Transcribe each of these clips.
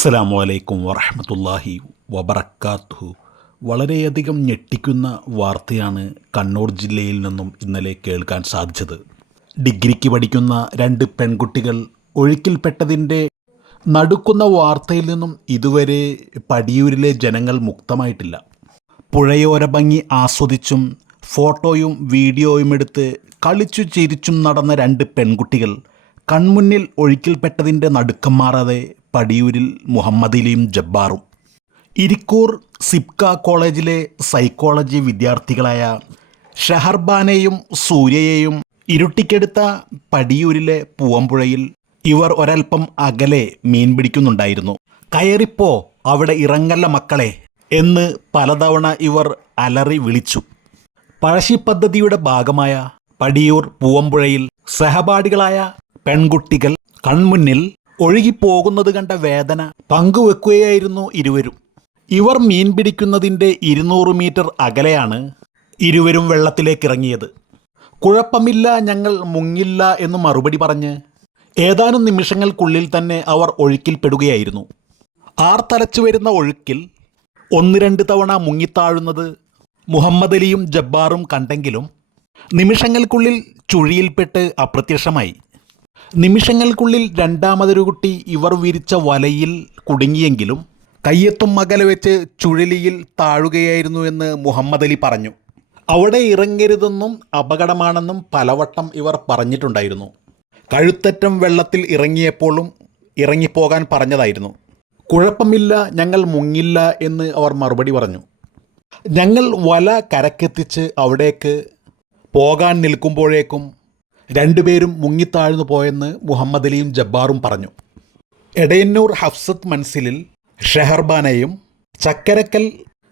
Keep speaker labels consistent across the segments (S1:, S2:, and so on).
S1: അസ്സലാമു അലൈക്കും വറഹമത്തല്ലാഹി വബർക്കാത്തു വളരെയധികം ഞെട്ടിക്കുന്ന വാർത്തയാണ് കണ്ണൂർ ജില്ലയിൽ നിന്നും ഇന്നലെ കേൾക്കാൻ സാധിച്ചത്. ഡിഗ്രിക്ക് പഠിക്കുന്ന രണ്ട് പെൺകുട്ടികൾ ഒഴുക്കിൽപ്പെട്ടതിന്റെ നടുക്കുന്ന വാർത്തയിൽ നിന്നും ഇതുവരെ പടിയൂരിലെ ജനങ്ങൾ മുക്തമായിട്ടില്ല. പുഴയോര ഭംഗി ആസ്വദിച്ചും ഫോട്ടോയും വീഡിയോയും എടുത്ത് കളിച്ചു ചിരിച്ചും നടന്ന രണ്ട് പെൺകുട്ടികൾ കൺമുന്നിൽ ഒഴുക്കിൽപ്പെട്ടതിന്റെ നടുക്കം മാറാതെ പടിയൂരിൽ മുഹമ്മദിലിയും ജബ്ബാറും. ഇരിക്കൂർ സിപ്ക കോളേജിലെ സൈക്കോളജി വിദ്യാർത്ഥികളായ ഷഹർബാനെയും സൂര്യയെയും ഇരുട്ടിക്കെടുത്ത പടിയൂരിലെ പൂവമ്പുഴയിൽ ഇവർ ഒരൽപ്പം അകലെ മീൻ പിടിക്കുന്നുണ്ടായിരുന്നു. കയറിപ്പോ അവിടെ ഇറങ്ങല്ല മക്കളെ എന്ന് പലതവണ ഇവർ അലറി വിളിച്ചു. പഴശ്ശി പദ്ധതിയുടെ ഭാഗമായ പടിയൂർ പൂവമ്പുഴയിൽ സഹപാഠികളായ പെൺകുട്ടികൾ കൺമുന്നിൽ ഒഴുകിപ്പോകുന്നത് കണ്ട വേദന പങ്കുവെക്കുകയായിരുന്നു ഇരുവരും. ഇവർ മീൻ പിടിക്കുന്നതിന്റെ ഇരുന്നൂറ് മീറ്റർ അകലെയാണ് ഇരുവരും വെള്ളത്തിലേക്ക് ഇറങ്ങിയത് കുഴപ്പമില്ല ഞങ്ങൾ മുങ്ങില്ല എന്ന് മറുപടി പറഞ്ഞ് ഏതാനും നിമിഷങ്ങൾക്കുള്ളിൽ തന്നെ അവർ ഒഴുക്കിൽപ്പെടുകയായിരുന്നു ആർത്തലച്ചു വരുന്ന ഒഴുക്കിൽ ഒന്ന് രണ്ട് തവണ മുങ്ങിത്താഴുന്നത് മുഹമ്മദ് അലിയും ജബ്ബാറും കണ്ടെങ്കിലും നിമിഷങ്ങൾക്കുള്ളിൽ ചുഴിയിൽപ്പെട്ട് അപ്രത്യക്ഷമായി. നിമിഷങ്ങൾക്കുള്ളിൽ രണ്ടാമതൊരു കുട്ടി ഇവർ വിരിച്ച വലയിൽ കുടുങ്ങിയെങ്കിലും കയ്യെത്തും മകല വെച്ച് ചുഴലിയിൽ താഴുകയായിരുന്നു എന്ന് മുഹമ്മദ് അലി പറഞ്ഞു. അവിടെ ഇറങ്ങരുതെന്നും അപകടമാണെന്നും പലവട്ടം ഇവർ പറഞ്ഞിട്ടുണ്ടായിരുന്നു. കഴുത്തറ്റം വെള്ളത്തിൽ ഇറങ്ങിയപ്പോഴും ഇറങ്ങിപ്പോകാൻ പറഞ്ഞതായിരുന്നു. കുഴപ്പമില്ല ഞങ്ങൾ മുങ്ങില്ല എന്ന് അവർ മറുപടി പറഞ്ഞു. ഞങ്ങൾ വല കരക്കെത്തിച്ച് അവിടേക്ക് പോകാൻ നിൽക്കുമ്പോഴേക്കും രണ്ടുപേരും മുങ്ങിത്താഴ്ന്നു പോയെന്ന് മുഹമ്മദ് അലിയും ജബ്ബാറും പറഞ്ഞു. എടയന്നൂർ ഹഫ്സത്ത് മൻസിലിൽ ഷെഹർബാനയും ചക്കരക്കൽ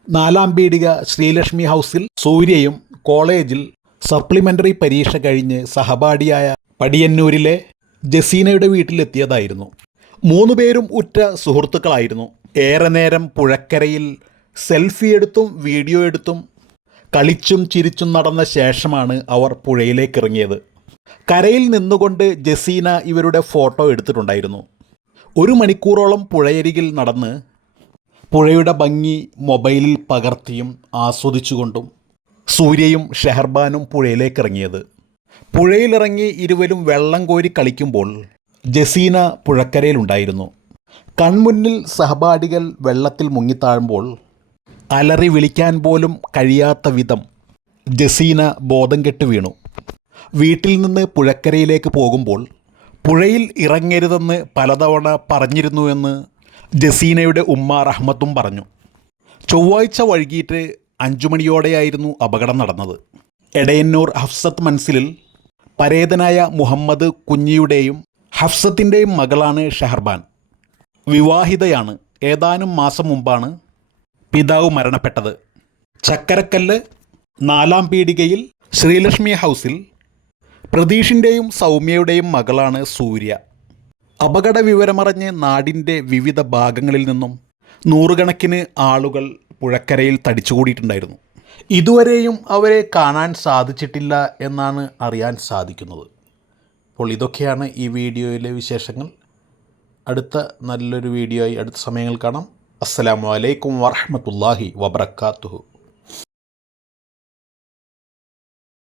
S1: നാലാം പീടിക ശ്രീലക്ഷ്മി ഹൗസിൽ സൂര്യയും കോളേജിൽ സപ്ലിമെന്ററി പരീക്ഷ കഴിഞ്ഞ് സഹപാഠിയായ പടിയന്നൂരിലെ ജസീനയുടെ വീട്ടിലെത്തിയതായിരുന്നു. മൂന്നുപേരും ഉറ്റ സുഹൃത്തുക്കളായിരുന്നു. ഏറെ നേരം പുഴക്കരയിൽ സെൽഫി എടുത്തും വീഡിയോ എടുത്തും കളിച്ചും ചിരിച്ചും നടന്ന ശേഷമാണ് അവർ പുഴയിലേക്ക് ഇറങ്ങിയത് കരയിൽ നിന്നുകൊണ്ട് ജസീന ഇവരുടെ ഫോട്ടോ എടുത്തിട്ടുണ്ടായിരുന്നു. ഒരു മണിക്കൂറോളം പുഴയരികിൽ നടന്ന് പുഴയുടെ ഭംഗി മൊബൈലിൽ പകർത്തിയും ആസ്വദിച്ചുകൊണ്ടും സൂര്യയും ഷെഹർബാനും പുഴയിലേക്ക് ഇറങ്ങിയത് പുഴയിലിറങ്ങി ഇരുവരും വെള്ളം കോരി കളിക്കുമ്പോൾ ജസീന പുഴക്കരയിലുണ്ടായിരുന്നു. കൺമുന്നിൽ സഹപാഠികൾ വെള്ളത്തിൽ മുങ്ങിത്താഴുമ്പോൾ അലറി വിളിക്കാൻ പോലും കഴിയാത്ത വിധം ജസീന ബോധം കെട്ട് വീണു. വീട്ടിൽ നിന്ന് പുഴക്കരയിലേക്ക് പോകുമ്പോൾ പുഴയിൽ ഇറങ്ങരുതെന്ന് പലതവണ പറഞ്ഞിരുന്നുവെന്ന് ജസീനയുടെ ഉമ്മ റഹ്മത്തും പറഞ്ഞു. ചൊവ്വാഴ്ച വൈകിട്ട് അഞ്ചുമണിയോടെയായിരുന്നു അപകടം നടന്നത്. എടയന്നൂർ ഹഫ്സത്ത് മൻസിലിൽ പരേതനായ മുഹമ്മദ് കുഞ്ഞിയുടെയും ഹഫ്സത്തിന്റെയും മകളാണ് ഷെഹർബാൻ. വിവാഹിതയാണ്. ഏതാനും മാസം മുമ്പാണ് പിതാവ് മരണപ്പെട്ടത്. ചക്കരക്കല്ല് നാലാം പീടികയിൽ ശ്രീലക്ഷ്മി ഹൗസിൽ പ്രതീഷിന്റെയും സൗമ്യയുടെയും മകളാണ് സൂര്യ. അപകട വിവരമറിഞ്ഞ് നാടിന്റെ വിവിധ ഭാഗങ്ങളിൽ നിന്നും നൂറുകണക്കിന് ആളുകൾ പുഴക്കരയിൽ തടിച്ചുകൂടിയിട്ടുണ്ടായിരുന്നു. ഇതുവരെയും അവരെ കാണാൻ സാധിച്ചിട്ടില്ല എന്നാണ് അറിയാൻ സാധിക്കുന്നത്. അപ്പോൾ ഇതൊക്കെയാണ് ഈ വീഡിയോയിലെ വിശേഷങ്ങൾ. അടുത്ത നല്ലൊരു വീഡിയോ ആയി അടുത്ത സമയങ്ങൾ കാണാം. അസ്സലാമു അലൈക്കും വാഹമത്തല്ലാഹി വബർക്കാത്തുഹു